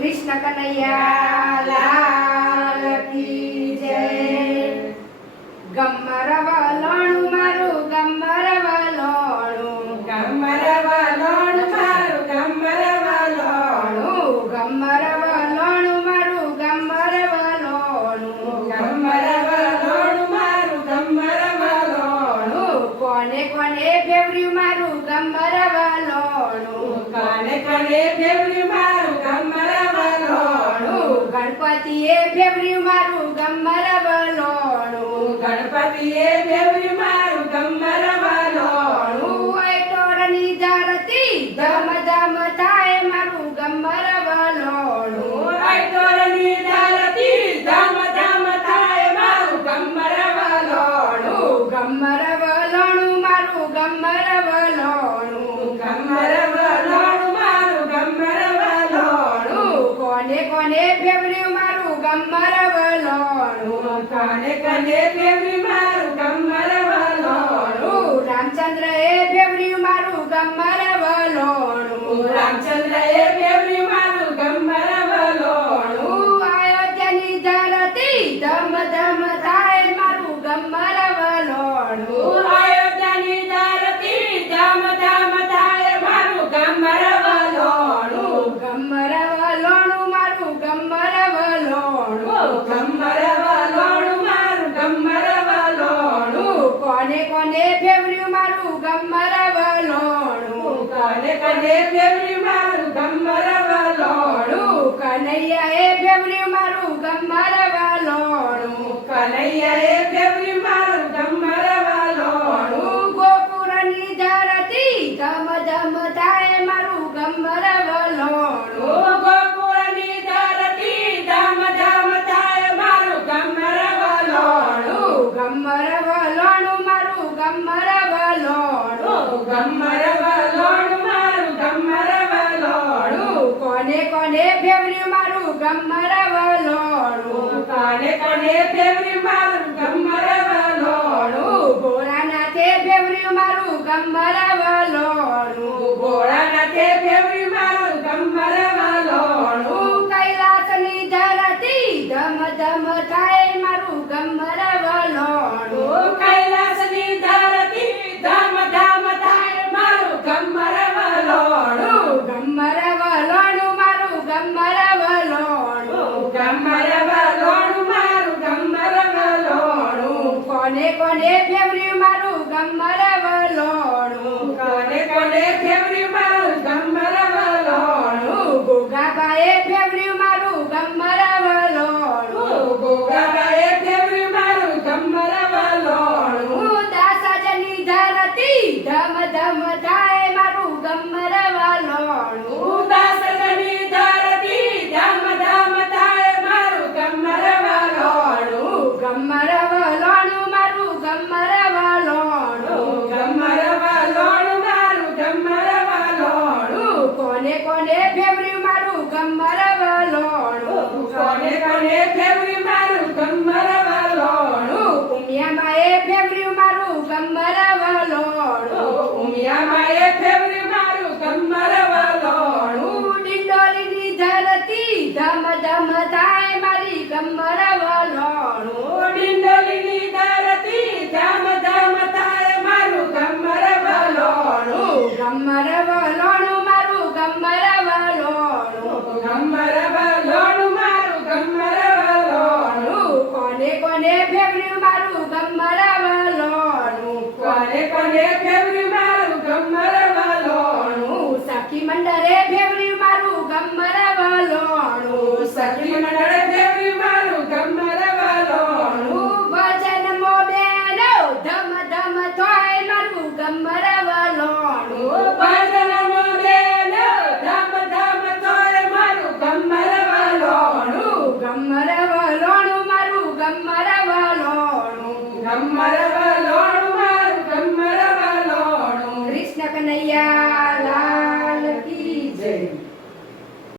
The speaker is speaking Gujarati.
કૃષ્ણ કનૈયા લાલ કી જય। ગમ્મર વલોણું મારું ગમ્મર વલોણું, ગમ્મર વલોણું મારું ગમ્મર વલોણું, ગમ્મર વલોણું મારું ગમ્મર વલોણું, ગમ્મર વલોણું મારું ગમ્મર વલોણું, કોને કોને ફેવર્યું મારું ગમ્મર વલોણું, કોને કોને ફેવર્યું મારું ગમ્મર વલોણું, ગણપતિએ ફેવર્યું મારું ગમ્મર વલોણું, ગણપતિએ ફેવર્યું મારું ગમ્મર વલોણું, ટોળની ધરતી ધમ ધમ થાય મારું ગમ્મર વલોણું, આઈટોરની ધરતી ધમ ધમ થાય મારું ગમ્મર વલોણું, ગમ્મર વલોણું મારું ગમ્મર વલોણું, ગમ્મર વલોણું મારું ગમ્મર વલોણું, કોને કોને ફેવર્યું મારું ગમ્મર વલોણું, કોને કોને ફેવર્યું મારું ગમ્મર વલોણું, રામચંદ્રએ ફેવર્યું મારું ગમ્મર વલોણું, રામચંદ્રએ ફેવર્યું મારું ગમ્મર વલોણું, અયોધ્યાની ધરતી ધમ ધમ થાય મારું ગમ્મર વલોણું, અયોધ્યાની ધરતી ધમ ધમ થાય મારું ગમ્મર વલોણું, ગમ્મર વલોણું મારું ગમ્મર વલોણું, ગમ્મર વલોણું મારું ગમ્મર વલોણું, કોને કોને ફેવર્યું મારું ગમ્મર વલોણું, કોને કોને ફેવર્યું મારું ગમ્મર વલોણું, કનૈયાએ ફેવર્યું મારું ગમ્મર વલોણું, કનૈયાએ ફેવર્યું મારું ગમ્મર વલોણું, ગોકુળની ધરતી ધમ ધમ થાય મારું ગમ્મર વલોણું, ગોકુળની ધરતી ધમ ધમ થાય મારું ગમ્મર વલોણું, ગમ્મર વલોણું મારું ગમ્મર વલોણું, ગમ્મર વલોણું મારું ગમ્મર વલોણું, કોને કોને ફેવર્યું મારું ગમ્મર વલોણું, કોને કોને ફેવર્યું મારું ગમ્મર વલોણું, ભોળાનાથે ફેવર્યું મારું ગમ્મર વલોણું, ભોળાનાથે ફેવર્યું મારું ગમ્મર વલોણું, કૈલાસની ધરતી ધમ ધમ થાય મારું ગમ્મર વલોણું, કૈલાસની ધરતી ધમ ધમ થાય મારું ગમ્મર વલોણું, ગમ્મર વલોણું મારું ગમ્મર વલોણું, ગમ્મર વલોણું મારું ગમ્મર વલોણું, કોને કોને ફેવર્યું મારું ગમ્મર વલોણું, કોને કોને ફેવર્યું મારું ગમ્મર વલોણું, ગોગાબાએ ફેવર્યું મારું ગમ્મર વલોણું, ગોગાબાએ ફેવર્યું મારું ગમ્મર વલોણું, દાસાજની ધરતી ધમ ધમ થાય મારું ગમ્મર વલોણું, ઉદાસની ધરતી ધમ ધમ થાય મારું ગમ્મર વલોણું, ગમ્મર વલોણું મારું ગમ્મર વલોણું, ગમ્મર વલોણું મારું ગમ્મર વલોણું, કોને કોને ફેવર્યું મારું ગમ્મર વલોણું, કોને કોને ફેવર્યું મારું ગમ્મર વલોણું, ઉમિયાબાએ ફેવર્યું મારું ગમ્મર વલોણું, ઉમિયાબાએ ફેવર્યું મારું ગમ્મર વલોણું, ડિંડોલીની ધરતી ધમ ધમ થાય મારી ગમ્મર વલોણું, ડિંડોલીની ધરતી ધમ ધમ થાય મારું ગમ્મર વલોણું, ગમ્મર વલોણું મારું ગમ્મર વલોણું, ગમ્મર